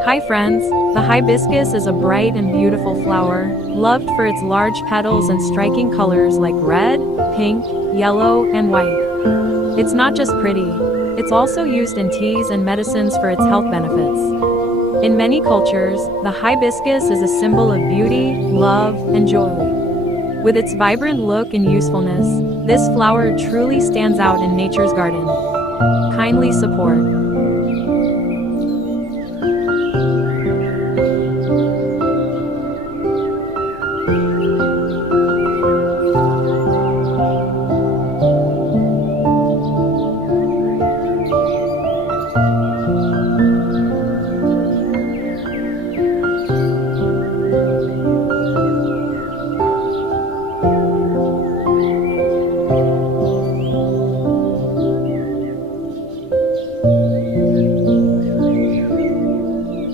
Hi friends, the hibiscus is a bright and beautiful flower, loved for its large petals and striking colors like red, pink, yellow, and white. It's not just pretty, it's also used in teas and medicines for its health benefits. In many cultures, the hibiscus is a symbol of beauty, love, and joy. With its vibrant look and usefulness, this flower truly stands out in nature's garden. Kindly support.